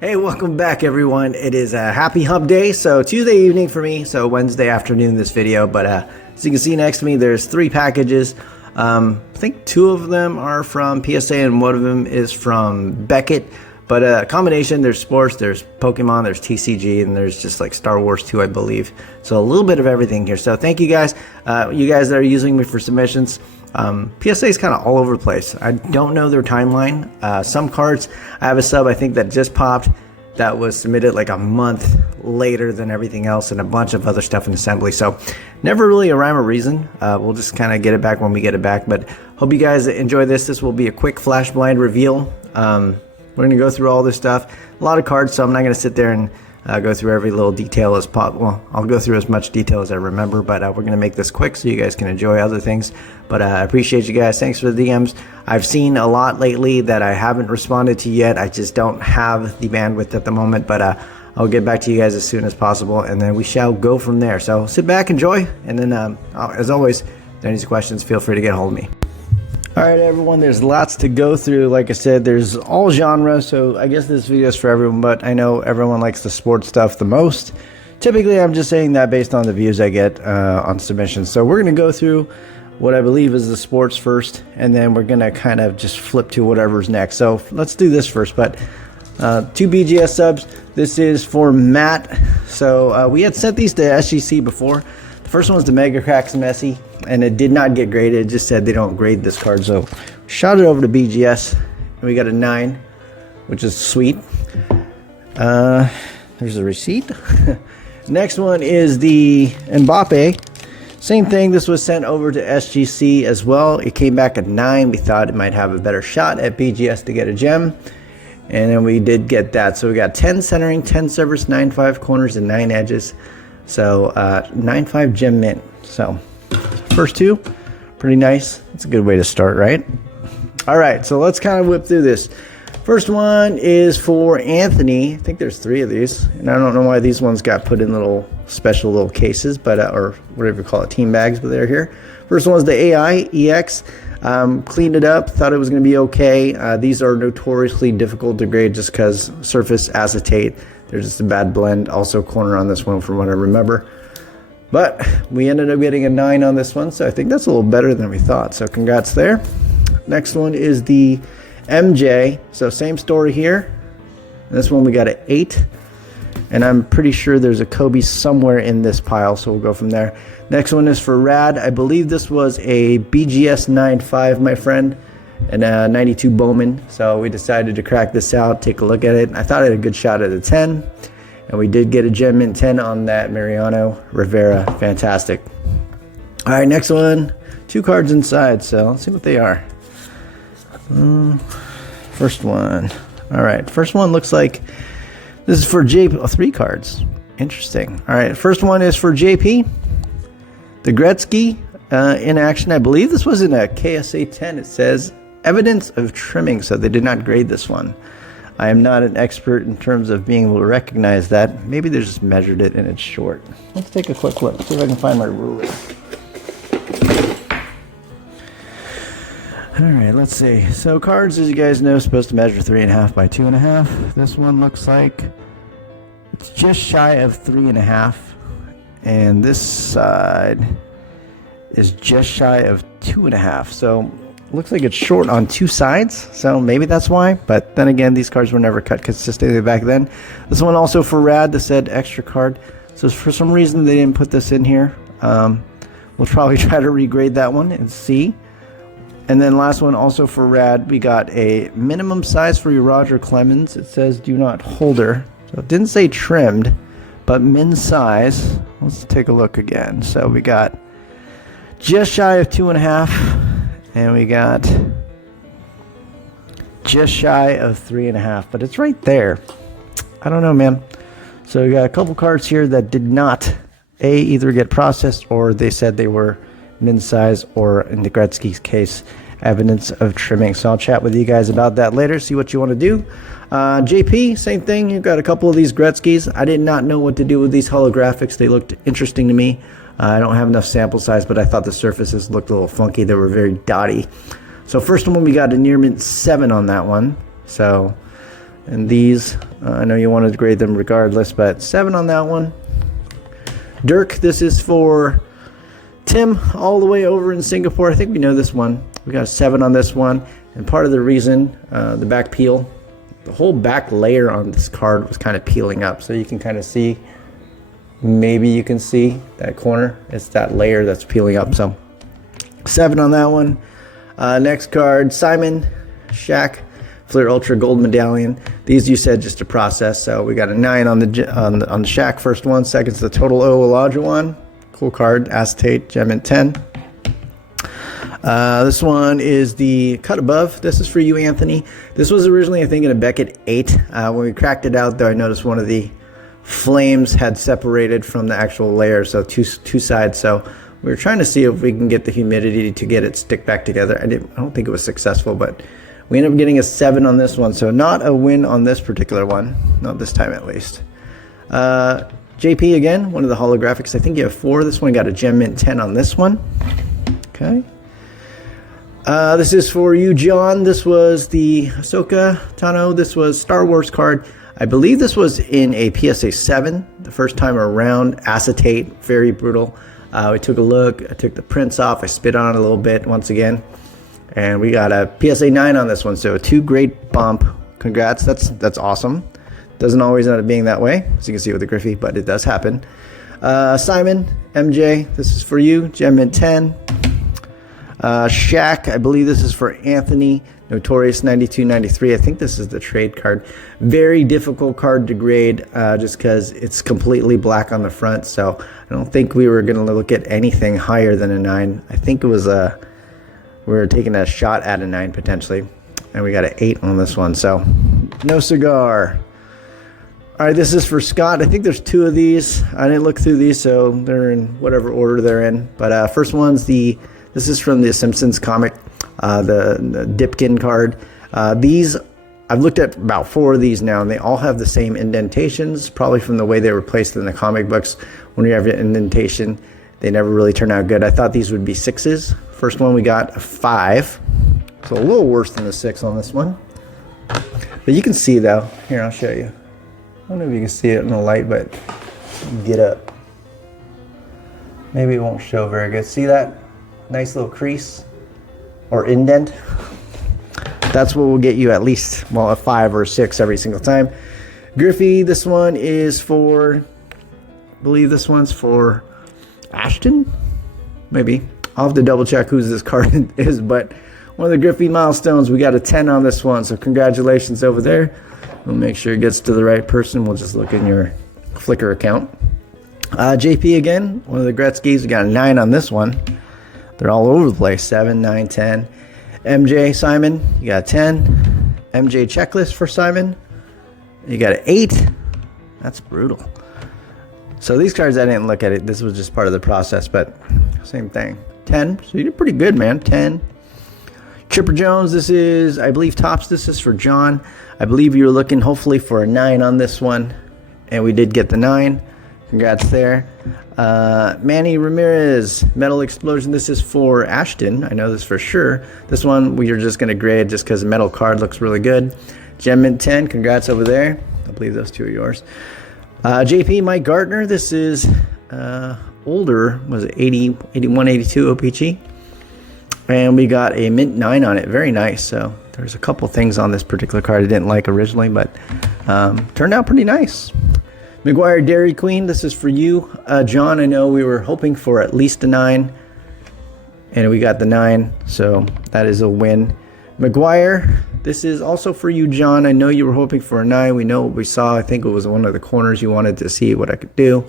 Hey, welcome back everyone. It is a happy hump day, so Tuesday evening for me, so Wednesday afternoon this video, but as you can see next to me there's 3 packages. I think 2 of them are from PSA and 1 of them is from Beckett, but a combination. There's sports, there's Pokemon, there's TCG, and there's just like Star Wars too, I believe. So a little bit of everything here. So thank you guys, you guys that are using me for submissions. PSA is kind of all over the place. I don't know their timeline. Some cards, I have a sub I think that just popped that was submitted like a month later than everything else, and a bunch of other stuff in assembly. So never really a rhyme or reason. We'll just kind of get it back when we get it back, but hope you guys enjoy this. This will be a quick flash blind reveal. We're going to go through all this stuff, a lot of cards, so I'm not going to sit there and go through every little detail as possible. Well, I'll go through as much detail as I remember, but we're going to make this quick so you guys can enjoy other things. But I appreciate you guys. Thanks for the DMs. I've seen a lot lately that I haven't responded to yet. I just don't have the bandwidth at the moment, but I'll get back to you guys as soon as possible, and then we shall go from there. So sit back, enjoy, and then as always, if there are any questions, feel free to get a hold of me. Alright everyone, there's lots to go through. Like I said, there's all genres, so I guess this video is for everyone, but I know everyone likes the sports stuff the most. Typically, I'm just saying that based on the views I get on submissions. So we're going to go through what I believe is the sports first, and then we're going to kind of just flip to whatever's next. So let's do this first, but 2 BGS subs. This is for Matt. So we had sent these to SGC before. The first one's the Mega Cracks Messi, and it did not get graded. It just said they don't grade this card, so shot it over to BGS, and we got a 9, which is sweet. There's a receipt. Next one is the Mbappe. Same thing, this was sent over to SGC as well. It came back at 9. We thought it might have a better shot at BGS to get a gem, and then we did get that. So we got 10 centering, 10 service, 9-5 corners, and 9 edges. So 9-5 gem mint. So first 2, pretty nice. That's a good way to start, right? All right, so let's kind of whip through this. First one is for Anthony. I think there's 3 of these, and I don't know why these ones got put in little special little cases, but or whatever you call it, team bags, but they're here. First one's the AI EX. Cleaned it up, thought it was going to be okay. These are notoriously difficult to grade just because surface acetate. There's just a bad blend. Also corner on this one from what I remember. But we ended up getting a 9 on this one, so I think that's a little better than we thought. So congrats there. Next one is the MJ. So same story here. This one we got an 8. And I'm pretty sure there's a Kobe somewhere in this pile, so we'll go from there. Next one is for Rad. I believe this was a BGS 9.5, my friend, and a 92 Bowman. So we decided to crack this out, take a look at it. I thought I had a good shot at a 10. And we did get a gem mint 10 on that Mariano Rivera. Fantastic. All right, next one. 2 cards inside, so let's see what they are. First one. All right, first one looks like this is for JP. Oh, 3 cards. Interesting. All right, first one is for JP. The Gretzky in action. I believe this was in a KSA 10. It says evidence of trimming, so they did not grade this one. I am not an expert in terms of being able to recognize that. Maybe they just measured it and it's short. Let's take a quick look, see if I can find my ruler. Alright, let's see. So cards, as you guys know, supposed to measure 3.5 by 2.5. This one looks like it's just shy of 3.5. And this side is just shy of 2.5. So looks like it's short on 2 sides, so maybe that's why. But then again, these cards were never cut consistently back then. This one also for Rad, that said extra card. So for some reason they didn't put this in here. We'll probably try to regrade that one and see. And then last one also for Rad, we got a minimum size for your Roger Clemens. It says do not holder. So it didn't say trimmed, but min size. Let's take a look again. So we got just shy of 2.5. And we got just shy of 3.5, but it's right there. I don't know, man. So we got a couple cards here that did not either get processed, or they said they were min size, or in the Gretzky's case, evidence of trimming. So I'll chat with you guys about that later, see what you want to do. JP, same thing. You've got a couple of these Gretzky's. I did not know what to do with these holographics. They looked interesting to me. I don't have enough sample size, but I thought the surfaces looked a little funky. They were very dotty. So first one, we got a near mint 7 on that one. So, and these I know you wanted to grade them regardless, but 7 on that one. Dirk, this is for Tim all the way over in Singapore. I think we know this one. We got a 7 on this one. And part of the reason, the back peel, the whole back layer on this card was kind of peeling up. So you can kind of see, maybe you can see that corner. It's that layer that's peeling up. So 7 on that one. Next card, Simon, Shaq, Flair Ultra Gold Medallion. These you said just to process. So we got a 9 on the Shaq first one. Second's the Total O Olajuwon. Cool card, acetate, gem at 10. This one is the cut above. This is for you, Anthony. This was originally, I think, in a Beckett 8. When we cracked it out, though, I noticed one of the flames had separated from the actual layer, so two sides. So we were trying to see if we can get the humidity to get it stick back together. I don't think it was successful, but we ended up getting a 7 on this one. So not a win on this particular one, not this time at least. JP again, one of the holographics. I think you have 4. This one got a gem mint 10 on this one. Okay. This is for you, John. This was the Ahsoka Tano. This was Star Wars card. I believe this was in a PSA 7 the first time around. Acetate, very brutal. We took a look. I took the prints off. I spit on it a little bit once again. And we got a PSA 9 on this one. So a 2 grade bump. Congrats. That's awesome. Doesn't always end up being that way, as you can see with the Griffey, but it does happen. Simon, MJ, this is for you. Gem mint 10. Shaq, I believe this is for Anthony. Notorious 92-93. I think this is the trade card. Very difficult card to grade just because it's completely black on the front. So I don't think we were going to look at anything higher than a 9. I think it was we were taking a shot at a 9 potentially. And we got an 8 on this one. So no cigar. All right, this is for Scott. I think there's 2 of these. I didn't look through these, so they're in whatever order they're in. But first one's this is from the Simpsons comic, the Dipkin card. These, I've looked at about 4 of these now, and they all have the same indentations, probably from the way they were placed in the comic books. When you have an indentation, they never really turn out good. I thought these would be 6s. First one we got a 5, so a little worse than a 6 on this one. But you can see though, here I'll show you. I don't know if you can see it in the light, but get up. Maybe it won't show very good. See that? Nice little crease or indent. That's what will get you at least, well, a 5 or a 6 every single time. Griffey, this one is for, I believe this one's for Ashton? Maybe. I'll have to double check whose this card is, but one of the Griffey milestones, we got a 10 on this one, so congratulations over there. We'll make sure it gets to the right person. We'll just look in your Flickr account. JP again, one of the Gretzky's. We got a 9 on this one. They're all over the place. 7, 9, 10. MJ, Simon, you got a 10. MJ checklist for Simon. You got an 8. That's brutal. So these cards, I didn't look at it. This was just part of the process, but same thing. 10. So you did pretty good, man. 10. Chipper Jones, this is, I believe, tops. This is for John. I believe you were looking hopefully for a 9 on this one, and we did get the 9. Congrats there. Manny Ramirez, Metal Explosion. This is for Ashton. I know this for sure. This one we are just going to grade just because the metal card looks really good. Gem Mint 10. Congrats over there. I believe those 2 are yours. JP Mike Gardner. This is older. Was it 80, 81, 82 OPG? And we got a mint 9 on it. Very nice. So there's a couple things on this particular card I didn't like originally, but turned out pretty nice. McGuire Dairy Queen, this is for you. John, I know we were hoping for at least a 9, and we got the 9, so that is a win. McGuire, this is also for you, John. I know you were hoping for a 9. We know what we saw. I think it was one of the corners you wanted to see what I could do,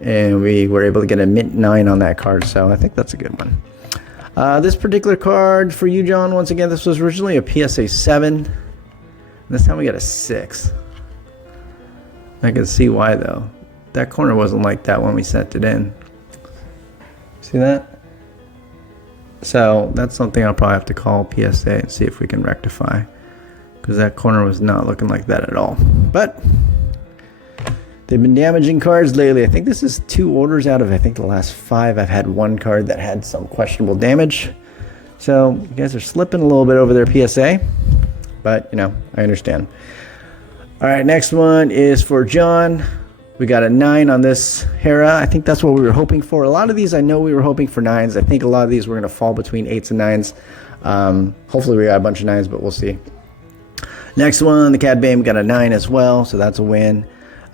and we were able to get a mint 9 on that card, so I think that's a good one. This particular card for you, John, once again, this was originally a PSA 7. This time we got a 6. I can see why, though. That corner wasn't like that when we sent it in. See that? So that's something I'll probably have to call PSA and see if we can rectify, because that corner was not looking like that at all. But they've been damaging cards lately. I think this is 2 orders out of, I think, the last 5. I've had 1 card that had some questionable damage. So you guys are slipping a little bit over their PSA, but, you know, I understand. All right, next one is for John. We got a 9 on this Hera. I think that's what we were hoping for. A lot of these, I know we were hoping for 9s. I think a lot of these were going to fall between 8s and 9s. Hopefully we got a bunch of 9s, but we'll see. Next one, the Cad Bane, got a 9 as well, so that's a win.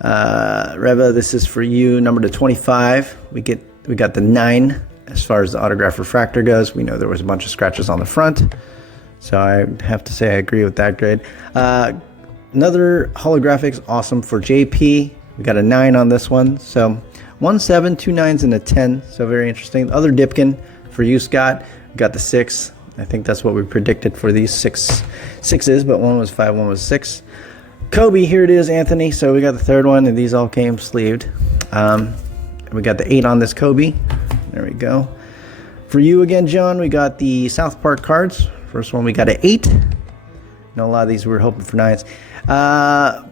Reva, this is for you, number to 25. We got the 9 as far as the autograph refractor goes. We know there was a bunch of scratches on the front, so I have to say I agree with that grade. Another holographics, awesome for JP. We got a 9 on this one, so 1 7, 2 9s, and a 10. So very interesting. The other Dipkin for you, Scott. We got the 6. I think that's what we predicted for these 6s, but one was 5, one was 6. Kobe, here it is, Anthony. So we got the third one, and these all came sleeved. We got the 8 on this Kobe. There we go. For you again, John, we got the South Park cards. First one, we got an 8. A lot of these we were hoping for 9s.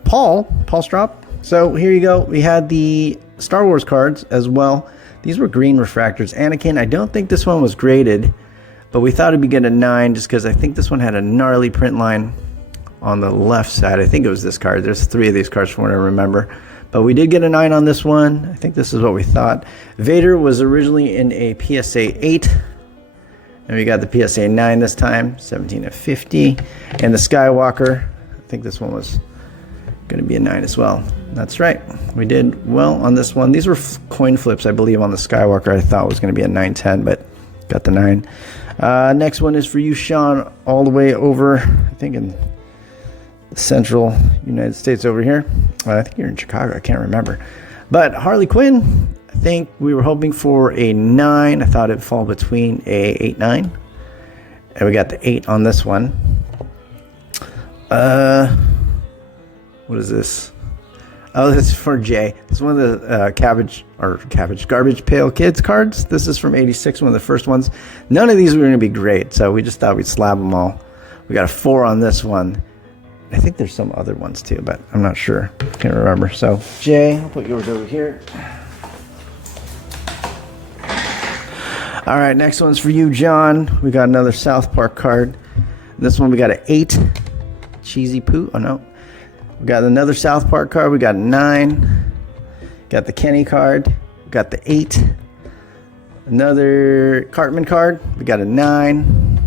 Paul Strop. So here you go. We had the Star Wars cards as well. These were green refractors. Anakin, I don't think this one was graded, but we thought it'd be good a 9 just because I think this one had a gnarly print line on the left side. I think it was this card. There's 3 of these cards from what I remember. But we did get a 9 on this one. I think this is what we thought. Vader was originally in a PSA 8. And we got the PSA 9 this time, 17 of 50. And the Skywalker, I think this one was going to be a 9 as well. That's right. We did well on this one. These were coin flips, I believe, on the Skywalker. I thought was going to be a 910, but got the 9. Next one is for you, Sean, all the way over, I think in the central United States over here. I think you're in Chicago. I can't remember. But Harley Quinn, I think we were hoping for a 9. I thought it'd fall between a 8, 9. And we got the 8 on this one. What is this? Oh, this is for Jay. This is one of the Garbage Pail Kids cards. This is from 86, one of the first ones. None of these were going to be great, so we just thought we'd slab them all. We got a 4 on this one. I think there's some other ones too, but I'm not sure. Can't remember. So, Jay, I'll put yours over here. All right, next one's for you, John. We got another South Park card. This one we got an 8. Cheesy Poo. Oh, no. We got another South Park card. We got a 9. Got the Kenny card. We got the 8. Another Cartman card. We got a 9.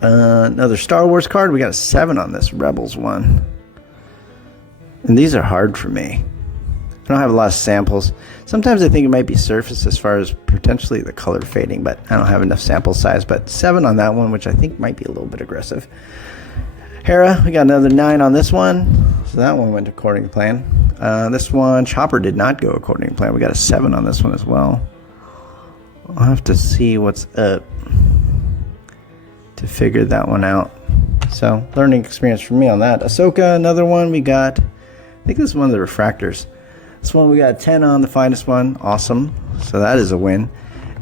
Another Star Wars card. We got a 7 on this Rebels one. And these are hard for me. I don't have a lot of samples. Sometimes I think it might be surface as far as potentially the color fading, but I don't have enough sample size. But 7 on that one, which I think might be a little bit aggressive. Hera, we got another 9 on this one. So that one went according to plan. This one, Chopper, did not go according to plan. We got a 7 on this one as well. I'll have to see what's up to figure that one out. So, learning experience for me on that. Ahsoka, another one we got. I think this is one of the refractors. This one we got a 10 on, the finest one. Awesome. So that is a win.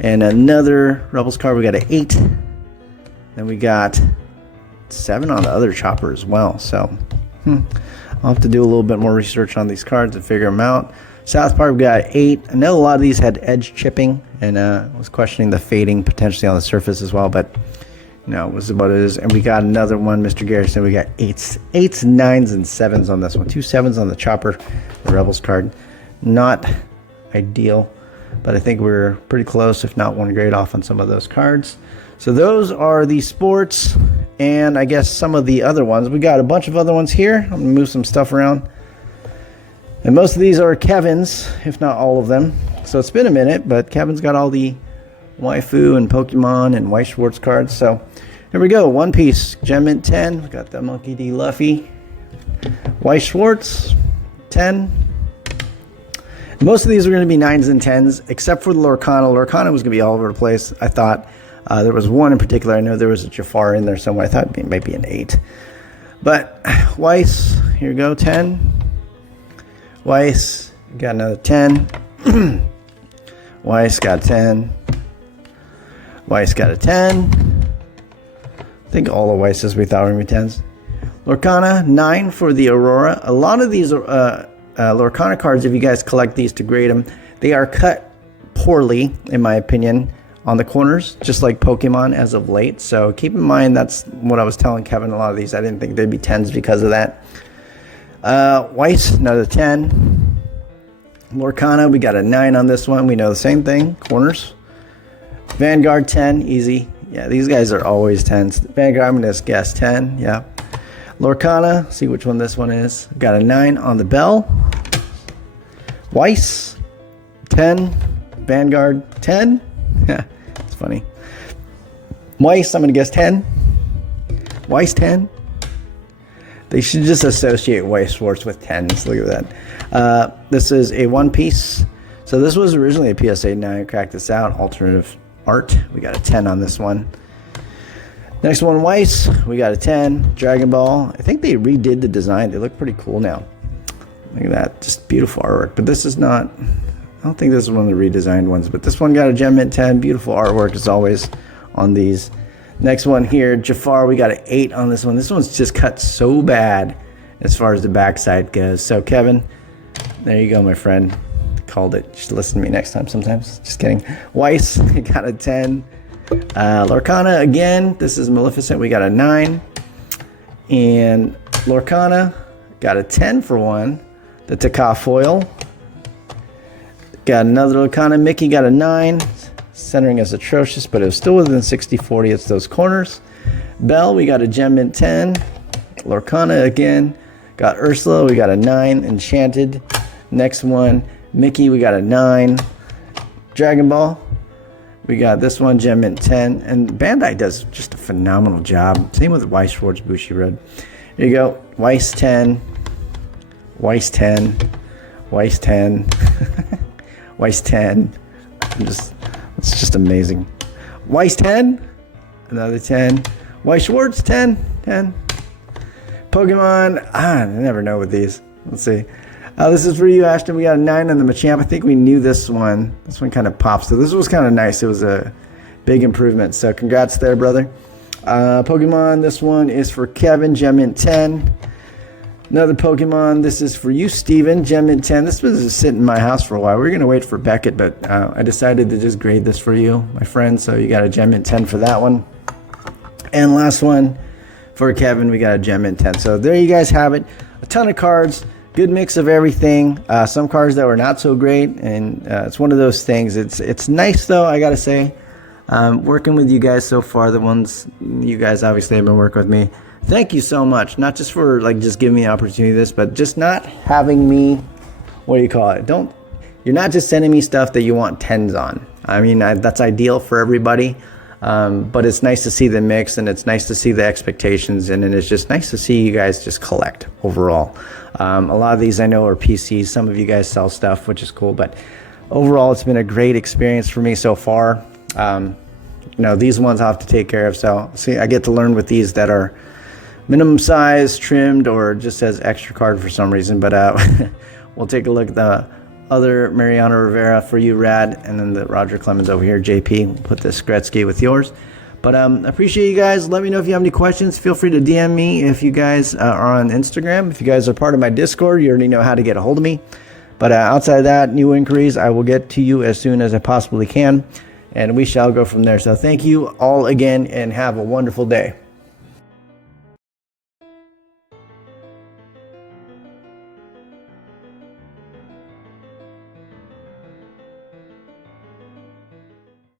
And another Rebels card, we got an 8. Then we got 7 on the other Chopper as well. So, I'll have to do a little bit more research on these cards and figure them out. South Park, we got 8. I know a lot of these had edge chipping, and I was questioning the fading potentially on the surface as well, but no, it was about it is. And we got another one, Mr. Garrison. We got 8s, 9s, and 7s on this one. 2 7s on the Chopper, the Rebels card. Not ideal, but I think we're pretty close, if not one grade off on some of those cards. So those are the sports, and I guess some of the other ones. We got a bunch of other ones here. I'm going to move some stuff around. And most of these are Kevin's, if not all of them. So it's been a minute, but Kevin's got all the Waifu and Pokemon and White Schwartz cards. So here we go. One Piece, Gem Mint 10. We got the Monkey D. Luffy. White Schwartz, 10. Most of these were going to be 9s and 10s, except for the Lorcana. Lorcana was going to be all over the place, I thought. There was one in particular. I know there was a Jafar in there somewhere. I thought it might be an 8. But Weiss, here we go, 10. Weiss, got another 10. Weiss got 10. Weiss got a 10. I think all the Weisses we thought were going to be 10s. Lorcana, 9 for the Aurora. A lot of these Lorcana cards, if you guys collect these to grade them, they are cut poorly, in my opinion, on the corners, just like Pokemon as of late. So keep in mind, that's what I was telling Kevin. A lot of these, I didn't think they'd be 10s because of that. Weiss, another 10. Lorcana, we got a 9 on this one. We know the same thing, corners. Vanguard, 10, easy. Yeah, these guys are always 10s. Vanguard, I'm going to guess 10, yeah. Lorcana, see which one this one is. Got a 9 on the bell. Weiss, 10. Vanguard, 10. Yeah, it's funny. Weiss, I'm going to guess 10. Weiss, 10. They should just associate Weiss Schwarz with 10s. Look at that. This is a one-piece. So this was originally a PSA. Now I cracked this out. Alternative art. We got a 10 on this one. Next one, Weiss. We got a 10. Dragon Ball. I think they redid the design. They look pretty cool now. Look at that. Just beautiful artwork. But this is not... I don't think this is one of the redesigned ones. But this one got a Gem Mint 10. Beautiful artwork as always on these. Next one here, Jafar, we got an 8 on this one. This one's just cut so bad as far as the backside goes. So, Kevin, there you go, my friend. Called it. Just listen to me next time sometimes. Just kidding. Weiss, we got a 10. Lorcana, again, this is Maleficent. We got a 9. And Lorcana, got a 10 for one. The Taka foil. Got another Lorcana. Mickey got a 9. Centering is atrocious, but it was still within 60-40. It's those corners. Belle, we got a Gem Mint 10. Lorcana again. Got Ursula, we got a 9. Enchanted. Next one, Mickey, we got a 9. Dragon Ball, we got this one, Gem Mint 10. And Bandai does just a phenomenal job. Same with Weiss Schwarz Bushiroad. Here you go. Weiss 10. Weiss 10. Weiss 10. Weiss 10. It's just amazing. Weiss 10. Another 10. Weiss Schwarz 10. 10. Pokemon. I never know with these. Let's see. This is for you, Ashton. We got a 9 on the Machamp. I think we knew this one. This one kind of pops. So this was kind of nice. It was a big improvement. So congrats there, brother. Pokemon. This one is for Kevin. Gem Mint 10. Another Pokemon. This is for you, Steven. Gem Mint 10. This was just sitting in my house for a while. We were going to wait for Beckett, but I decided to just grade this for you, my friend. So you got a Gem Mint 10 for that one. And last one for Kevin, we got a Gem Mint 10. So there you guys have it. A ton of cards. Good mix of everything. Some cards that were not so great. And it's one of those things. It's nice, though, I got to say. Working with you guys so far, the ones you guys obviously have been working with me. Thank you so much. Not just for like just giving me the opportunity to this, but just not having me, what do you call it? You're not just sending me stuff that you want 10s on. I mean, that's ideal for everybody. But it's nice to see the mix, and it's nice to see the expectations, and it's just nice to see you guys just collect overall. A lot of these I know are PCs. Some of you guys sell stuff, which is cool, but overall it's been a great experience for me so far. These ones I'll have to take care of. So see, I get to learn with these that are minimum size, trimmed, or just says extra card for some reason. But we'll take a look at the other Mariano Rivera for you, Rad, and then the Roger Clemens over here, JP. We'll put this Gretzky with yours. But I appreciate you guys. Let me know if you have any questions. Feel free to DM me if you guys are on Instagram. If you guys are part of my Discord, you already know how to get a hold of me. But outside of that, new inquiries, I will get to you as soon as I possibly can. And we shall go from there. So thank you all again, and have a wonderful day.